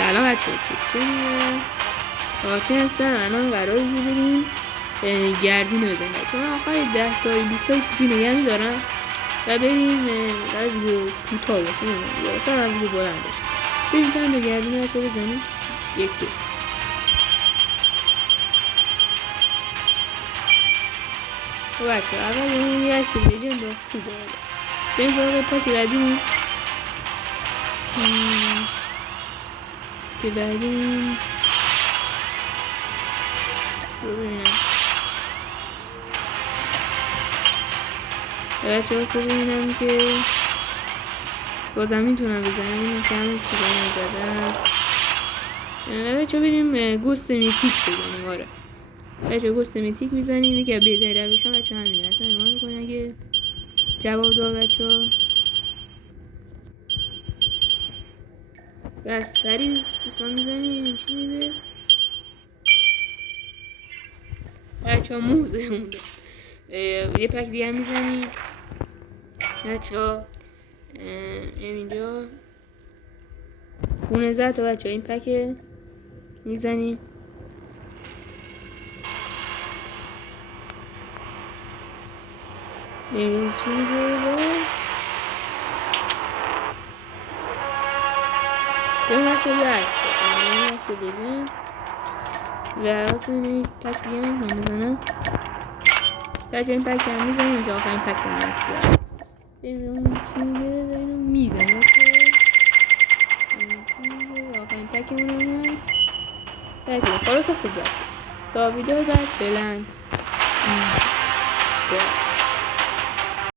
سلام بچه‌ها، چطورین؟ آرتی هستم. الان قراره بریم گردونه بزنیم. چون من آخر 10 تا 20 تا اسپی نگه می‌دارم و بریم قرار ویدیو کوتاه باشه، نمیدونم شاید ویدیو بلند باشه. بریم چند تا گردونه بچه‌ها بزنیم. 1 2 3. بچه‌ها اول اون یه عکس بدیم با خوبه. بریم سراغ پاک بعدیمون که بعدیم ببینم بچه ها ببینم که بازم میتونم بزنم. این کمی چی زدم. بچه ها بریم گوست میتیک بزنیم. آره بچه ها گوست میتیک میزنیم. یکی از بهتری روش هم بچه ها همینه. حتما نگاه میکنین اگه جواب داد بچه ها. بس سریع دوستان میزنیم چی میده بچه ها. موزه مونده. یه پک دیگه هم میزنیم بچه ها. اینجا 15 تا بچه ها این پک میزنیم. نمیدونم چی میده به بچه یه عکس بزن و اصلا این پک دیگه نمیتونم بزنم بچه. این پک هم میزنیم که آخرین پک هم هست. ببینم چی میده و اینو میزنم بچه. آخرین پک هم هست بچه. خلاص خوب بچه تا ویدیو بعد فعلا